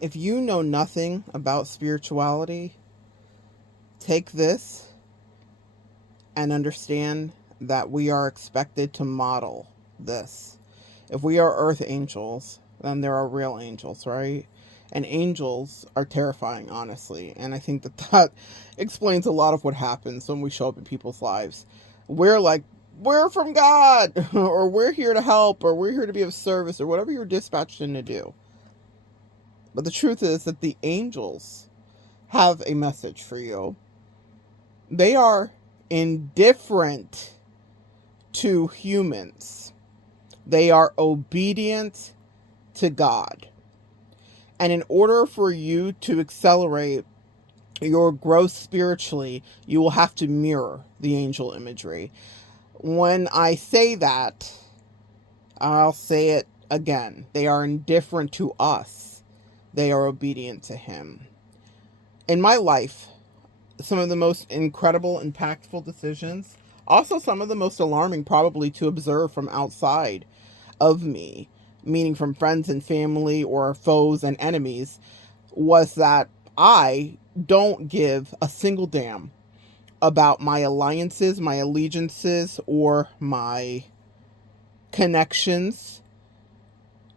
If you know nothing about spirituality, take this and understand that we are expected to model this. If we are earth angels, then there are real angels, right? And angels are terrifying, honestly. And I think that that explains a lot of what happens when we show up in people's lives. We're like, we're from God, or we're here to help, or we're here to be of service, or whatever you're dispatched in to do. But the truth is that the angels have a message for you. They are indifferent to humans, they are obedient to God. And in order for you to accelerate your growth spiritually, you will have to mirror the angel imagery. When I say that, I'll say it again. They are indifferent to us, they are obedient to Him. In my life, some of the most incredible, impactful decisions, also some of the most alarming, probably, to observe from outside of me, meaning from friends and family or foes and enemies, was that I don't give a single damn about my alliances, my allegiances, or my connections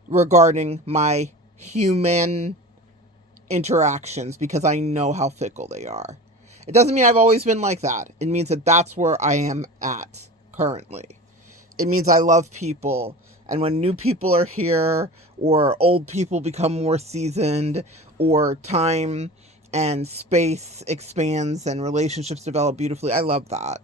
regarding my human interactions because I know how fickle they are. It doesn't mean I've always been like that. It means that that's where I am at currently. It means I love people. And when new people are here, or old people become more seasoned, or time and space expands and relationships develop beautifully, I love that.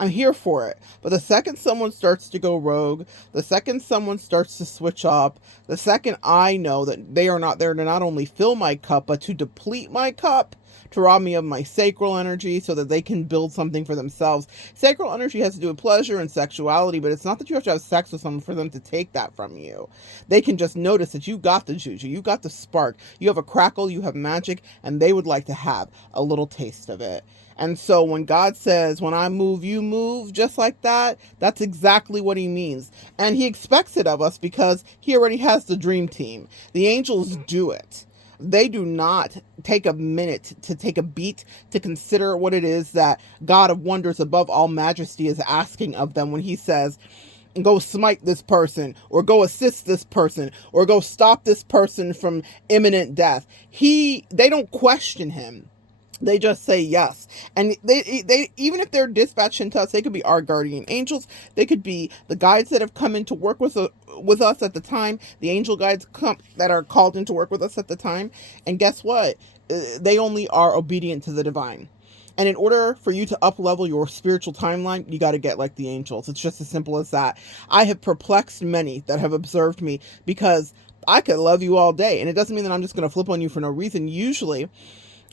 I'm here for it. But the second someone starts to go rogue, the second someone starts to switch up, the second I know that they are not there to not only fill my cup, but to deplete my cup, to rob me of my sacral energy so that they can build something for themselves. Sacral energy has to do with pleasure and sexuality, but it's not that you have to have sex with someone for them to take that from you. They can just notice that you got the juju, you got the spark, you have a crackle, you have magic, and they would like to have a little taste of it. And so when God says, when I move, you move, just like that, that's exactly what He means. And He expects it of us because He already has the dream team. The angels do it. They do not take a minute to take a beat to consider what it is that God of wonders above all majesty is asking of them when He says, go smite this person, or go assist this person, or go stop this person from imminent death. They don't question Him. They just say yes. And they even if they're dispatched into us, they could be our guardian angels. They could be the guides that have come in to work with us at the time. The angel guides that are called in to work with us at the time. And guess what? They only are obedient to the divine. And in order for you to up level your spiritual timeline, you got to get like the angels. It's just as simple as that. I have perplexed many that have observed me because I could love you all day. And it doesn't mean that I'm just going to flip on you for no reason. Usually,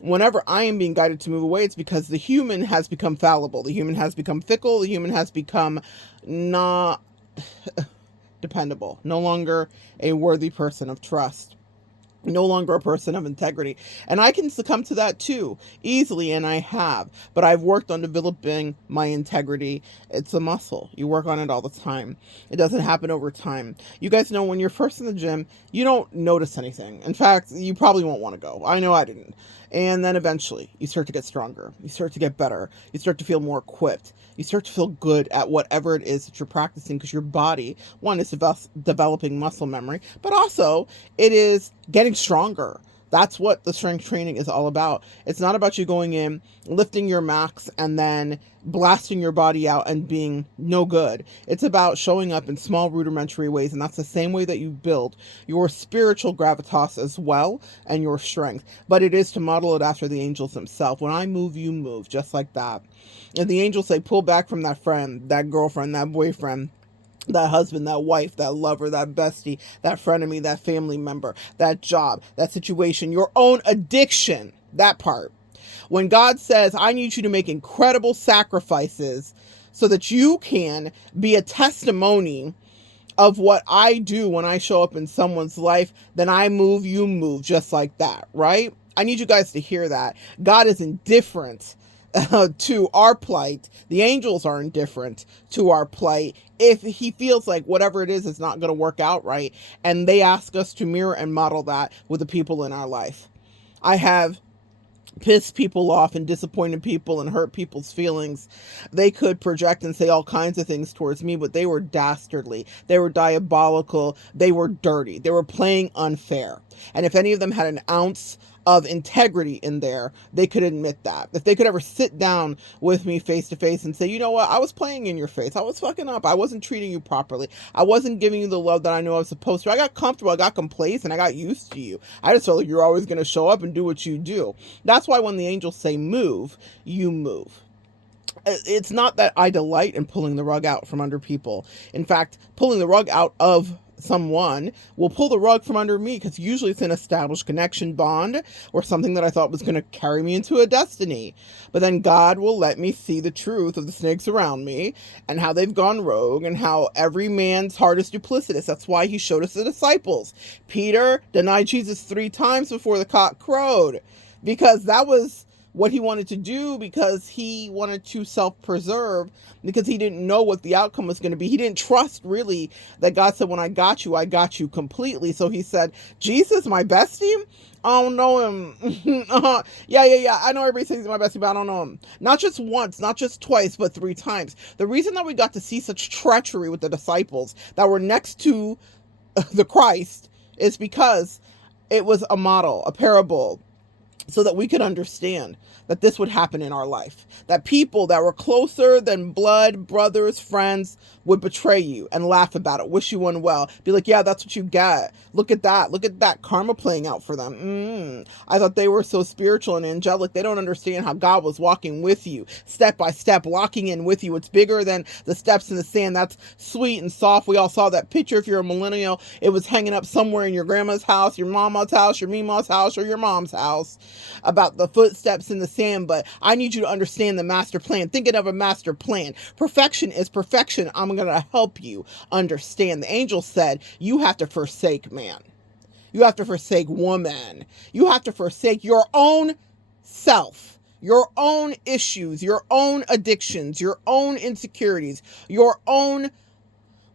whenever I am being guided to move away, it's because the human has become fallible. The human has become fickle. The human has become not dependable. No longer a worthy person of trust. No longer a person of integrity. And I can succumb to that too, easily, and I have. But I've worked on developing my integrity. It's a muscle. You work on it all the time. It doesn't happen over time. You guys know when you're first in the gym, you don't notice anything. In fact, you probably won't want to go. I know I didn't. And then eventually, you start to get stronger. You start to get better. You start to feel more equipped. You start to feel good at whatever it is that you're practicing because your body, one, is developing muscle memory, but also it is getting stronger. That's what the strength training is all about. It's not about you going in, lifting your max, and then blasting your body out and being no good. It's about showing up in small rudimentary ways, and that's the same way that you build your spiritual gravitas as well and your strength. But it is to model it after the angels themselves. When I move, you move, just like that. And the angels say, pull back from that friend, that girlfriend, that boyfriend, that husband, that wife, that lover, that bestie, that frenemy, that family member, that job, that situation, your own addiction, that part. When God says, I need you to make incredible sacrifices so that you can be a testimony of what I do when I show up in someone's life, then I move, you move, just like that, right? I need you guys to hear that. God is indifferent to our plight. The angels are indifferent to our plight. If he feels like whatever it is not going to work out right, and they ask us to mirror and model that with the people in our life. I have pissed people off and disappointed people and hurt people's feelings. They could project and say all kinds of things towards me, but they were dastardly. They were diabolical. They were dirty. They were playing unfair. And if any of them had an ounce of integrity in there, they could admit that. If they could ever sit down with me face to face and say, you know what, I was playing in your face. I was fucking up. I wasn't treating you properly. I wasn't giving you the love that I knew I was supposed to. I got comfortable. I got complacent. I got used to you. I just felt like you're always going to show up and do what you do. That's why when the angels say move, you move. It's not that I delight in pulling the rug out from under people. In fact, pulling the rug out of someone will pull the rug from under me, because usually it's an established connection, bond, or something that I thought was going to carry me into a destiny. But then God will let me see the truth of the snakes around me and how they've gone rogue and how every man's heart is duplicitous. That's why he showed us the disciples. Peter denied Jesus 3 times before the cock crowed, because that was what he wanted to do, because he wanted to self-preserve, because he didn't know what the outcome was going to be. He didn't trust really that God said, when I got you completely. So he said, Jesus, my bestie? I don't know him. Yeah. I know everybody says he's my bestie, but I don't know him. Not just once, not just twice, but 3 times. The reason that we got to see such treachery with the disciples that were next to the Christ is because it was a model, a parable, so that we could understand that this would happen in our life. That people that were closer than blood, brothers, friends, would betray you and laugh about it, wish you unwell, be like, yeah, that's what you get. Look at that karma playing out for them. I thought they were so spiritual and angelic. They don't understand how God was walking with you, step by step, locking in with you. It's bigger than the steps in the sand. That's sweet and soft. We all saw that picture. If you're a millennial, it was hanging up somewhere in your grandma's house, your mama's house, your mama's house, or your mom's house, about the footsteps in the sand. But I need you to understand the master plan. Thinking of a master plan. Perfection is perfection. I'm going to help you understand. The angel said, you have to forsake man. You have to forsake woman. You have to forsake your own self, your own issues, your own addictions, your own insecurities, your own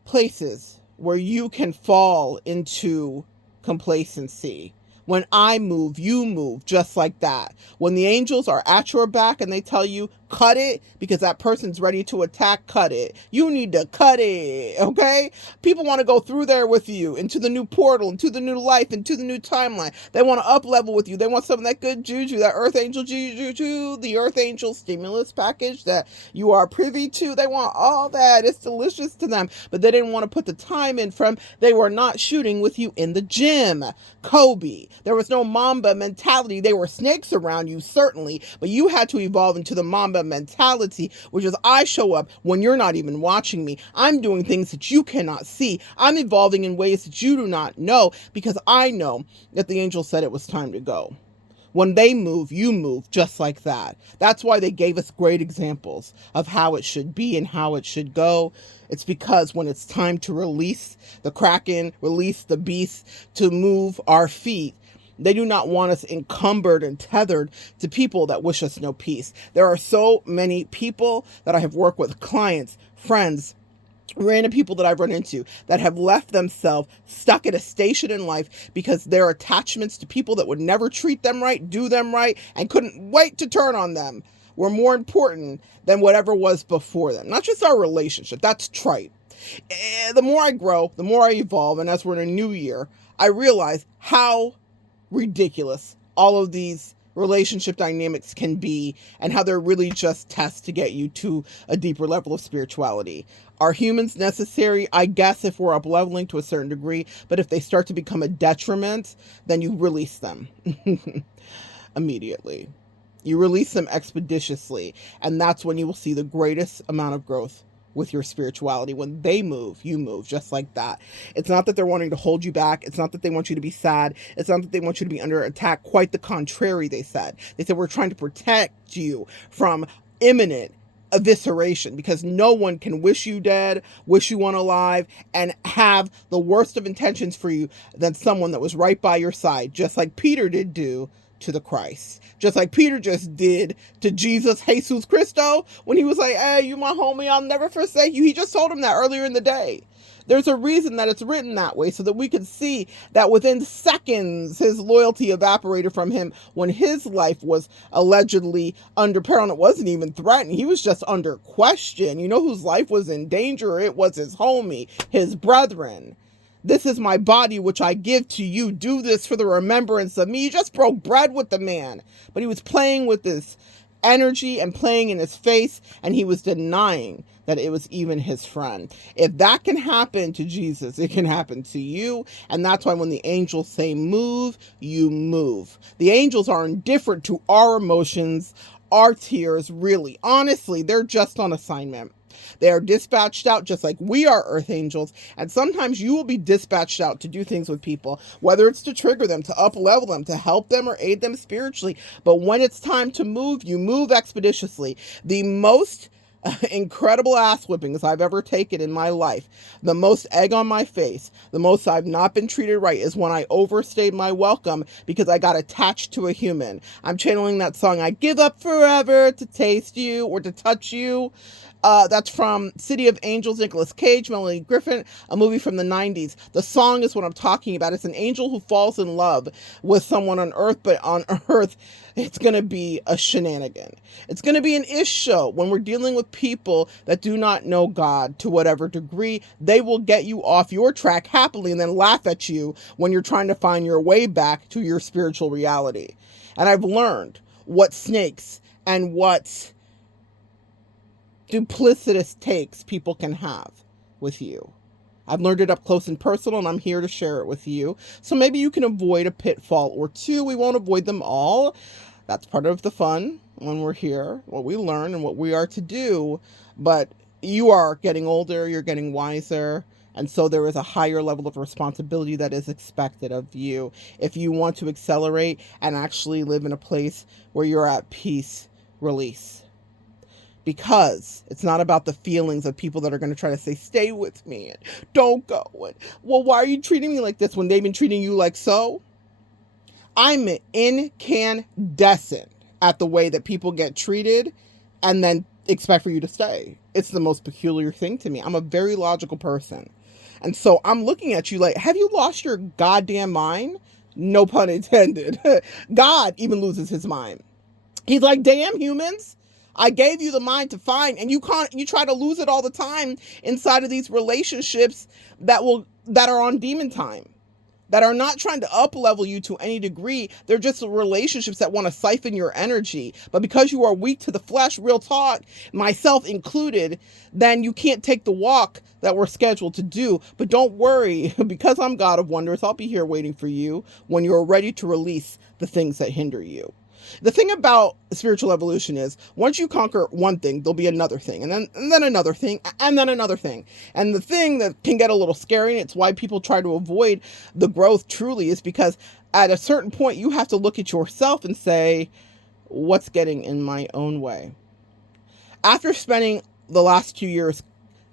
places where you can fall into complacency. When I move, you move, just like that. When the angels are at your back and they tell you, cut it, because that person's ready to attack, cut it. You need to cut it, okay? People want to go through there with you, into the new portal, into the new life, into the new timeline. They want to up level with you. They want some of that good juju, that earth angel juju, the earth angel stimulus package that you are privy to. They want all that. It's delicious to them, but they didn't want to put the time in from, they were not shooting with you in the gym. Kobe. There was no Mamba mentality. They were snakes around you, certainly, but you had to evolve into the Mamba mentality, which is I show up when you're not even watching me. I'm doing things that you cannot see. I'm evolving in ways that you do not know, because I know that the angel said it was time to go. When they move, you move, just like that. That's why they gave us great examples of how it should be and how it should go. It's because when it's time to release the Kraken, release the beast, to move our feet, they do not want us encumbered and tethered to people that wish us no peace. There are so many people that I have worked with, clients, friends, random people that I've run into, that have left themselves stuck at a station in life because their attachments to people that would never treat them right, do them right, and couldn't wait to turn on them were more important than whatever was before them. Not just our relationship. That's trite. The more I grow, the more I evolve, and as we're in a new year, I realize how ridiculous all of these relationship dynamics can be, and how they're really just tests to get you to a deeper level of spirituality. Are humans necessary? I guess if we're up leveling to a certain degree, but if they start to become a detriment, then you release them immediately. You release them expeditiously, and that's when you will see the greatest amount of growth with your spirituality. When they move, you move, just like that. It's not that they're wanting to hold you back. It's not that they want you to be sad. It's not that they want you to be under attack. Quite the contrary, they said. They said, we're trying to protect you from imminent evisceration, because no one can wish you dead, wish you unalive, and have the worst of intentions for you than someone that was right by your side, just like Peter did do to the Christ. Just like Peter just did to Jesus Christo when he was like, hey, you my homie, I'll never forsake you. He just told him that earlier in the day. There's a reason that it's written that way, so that we can see that within seconds his loyalty evaporated from him when his life was allegedly under peril. And it wasn't even threatened. He was just under question. You know whose life was in danger? It was his homie, his brethren. This is my body, which I give to you. Do this for the remembrance of me. He just broke bread with the man, but he was playing with this energy and playing in his face, and he was denying that it was even his friend. If that can happen to Jesus, it can happen to you. And that's why when the angels say move, you move. The angels are indifferent to our emotions, our tears, really. Honestly, they're just on assignment. They are dispatched out just like we are earth angels. And sometimes you will be dispatched out to do things with people, whether it's to trigger them, to up level them, to help them or aid them spiritually. But when it's time to move, you move expeditiously. The most incredible ass whippings I've ever taken in my life, the most egg on my face, the most I've not been treated right is when I overstayed my welcome because I got attached to a human. I'm channeling that song, I give up forever to taste you or to touch you. That's from City of Angels, Nicolas Cage, Melanie Griffin, a movie from the 90s. The song is what I'm talking about. It's an angel who falls in love with someone on Earth, but on Earth, it's going to be a shenanigan. It's going to be an ish show. When we're dealing with people that do not know God to whatever degree, they will get you off your track happily and then laugh at you when you're trying to find your way back to your spiritual reality. And I've learned what snakes and what duplicitous takes people can have with you. I've learned it up close and personal, and I'm here to share it with you. So maybe you can avoid a pitfall or two. We won't avoid them all. That's part of the fun when we're here, what we learn and what we are to do. But you are getting older, you're getting wiser, and so there is a higher level of responsibility that is expected of you. If you want to accelerate and actually live in a place where you're at peace, release. Because it's not about the feelings of people that are going to try to say, stay with me and don't go. And, well, why are you treating me like this when they've been treating you like so? I'm incandescent at the way that people get treated and then expect for you to stay. It's the most peculiar thing to me. I'm a very logical person. And so I'm looking at you like, have you lost your goddamn mind? No pun intended. God even loses his mind. He's like, damn humans. I gave you the mind to find, and you try to lose it all the time inside of these relationships that are on demon time, that are not trying to up level you to any degree. They're just relationships that want to siphon your energy. But because you are weak to the flesh, real talk, myself included, then you can't take the walk that we're scheduled to do. But don't worry, because I'm God of wonders, I'll be here waiting for you when you're ready to release the things that hinder you. The thing about spiritual evolution is once you conquer one thing, there'll be another thing, and then another thing, and then another thing. And the thing that can get a little scary, and it's why people try to avoid the growth truly, is because at a certain point you have to look at yourself and say, what's getting in my own way? After spending the last 2 years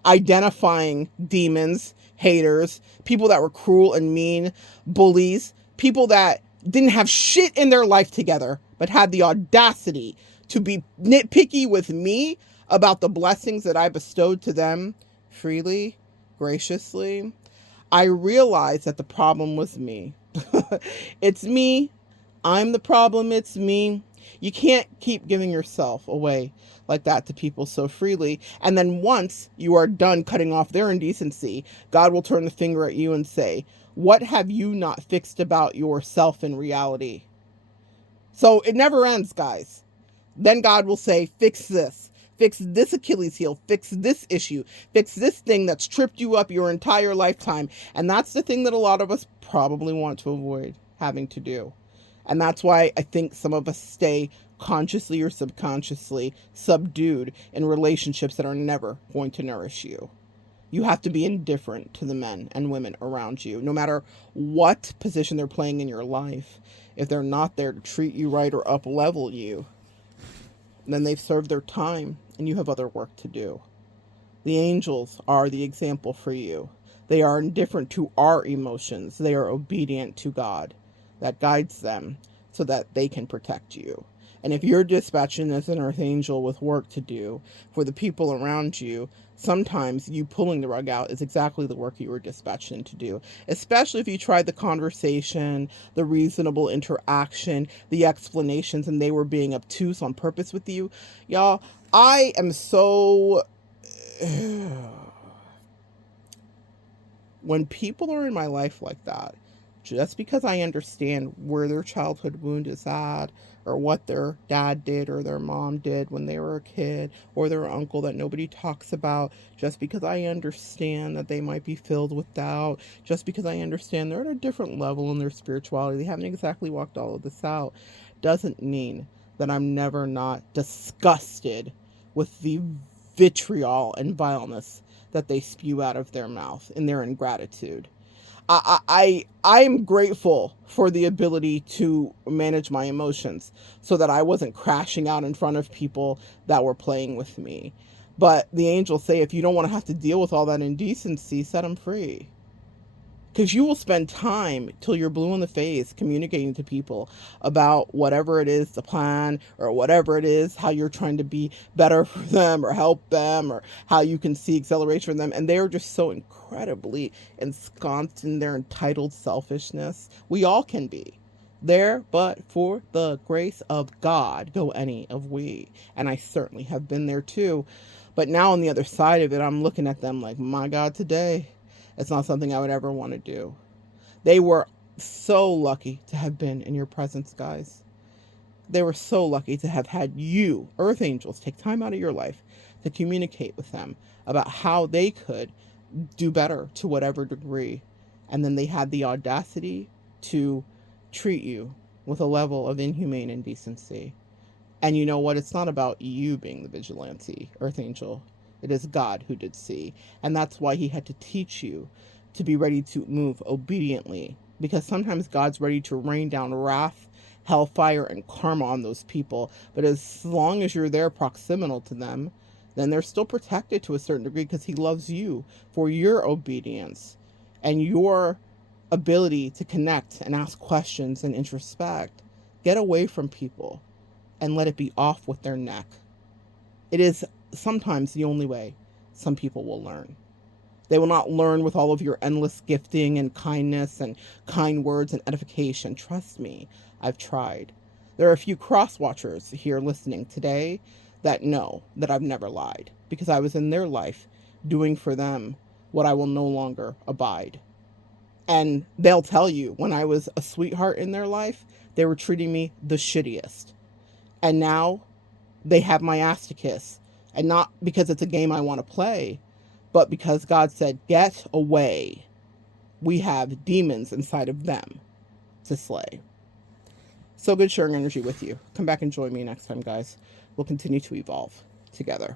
identifying demons, haters, people that were cruel and mean, bullies, people that didn't have shit in their life together, but had the audacity to be nitpicky with me about the blessings that I bestowed to them freely, graciously, I realized that the problem was me. It's me. I'm the problem. It's me. You can't keep giving yourself away like that to people so freely. And then once you are done cutting off their indecency, God will turn the finger at you and say, what have you not fixed about yourself in reality? So it never ends, guys. Then God will say, fix this Achilles heel, fix this issue, fix this thing that's tripped you up your entire lifetime. And that's the thing that a lot of us probably want to avoid having to do. And that's why I think some of us stay consciously or subconsciously subdued in relationships that are never going to nourish you. You have to be indifferent to the men and women around you, no matter what position they're playing in your life. If they're not there to treat you right or up level you, then they've served their time and you have other work to do. The angels are the example for you. They are indifferent to our emotions. They are obedient to God that guides them so that they can protect you. And if you're dispatching as an earth angel with work to do for the people around you, sometimes you pulling the rug out is exactly the work you were dispatched in to do. Especially if you tried the conversation, the reasonable interaction, the explanations, and they were being obtuse on purpose with you. Y'all, I am so... When people are in my life like that, just because I understand where their childhood wound is at, or what their dad did or their mom did when they were a kid, or their uncle that nobody talks about, just because I understand that they might be filled with doubt, just because I understand they're at a different level in their spirituality, they haven't exactly walked all of this out, doesn't mean that I'm never not disgusted with the vitriol and vileness that they spew out of their mouth in their ingratitude. I'm grateful for the ability to manage my emotions so that I wasn't crashing out in front of people that were playing with me. But the angels say, if you don't want to have to deal with all that indecency, set them free. Because you will spend time till you're blue in the face communicating to people about whatever it is, the plan, or whatever it is, how you're trying to be better for them or help them, or how you can see acceleration for them. And they're just so incredibly ensconced in their entitled selfishness. We all can be there, but for the grace of God go any of we. And I certainly have been there too. But now on the other side of it, I'm looking at them like, my God, today, it's not something I would ever want to do. They were so lucky to have been in your presence, guys. They were so lucky to have had you, earth angels, take time out of your life to communicate with them about how they could do better to whatever degree. And then they had the audacity to treat you with a level of inhumane indecency. And you know what? It's not about you being the vigilante, earth angel. It is God who did see. And that's why he had to teach you to be ready to move obediently. Because sometimes God's ready to rain down wrath, hellfire, and karma on those people. But as long as you're there proximal to them, then they're still protected to a certain degree because he loves you for your obedience and your ability to connect and ask questions and introspect. Get away from people and let it be off with their neck. It is sometimes the only way some people will learn. They will not learn with all of your endless gifting and kindness and kind words and edification. Trust me, I've tried. There are a few cross watchers here listening today that know that I've never lied because I was in their life doing for them what I will no longer abide. And they'll tell you when I was a sweetheart in their life, they were treating me the shittiest. And now they have my ass to kiss. And not because it's a game I want to play, but because God said, get away. We have demons inside of them to slay. So good sharing energy with you. Come back and join me next time, guys. We'll continue to evolve together.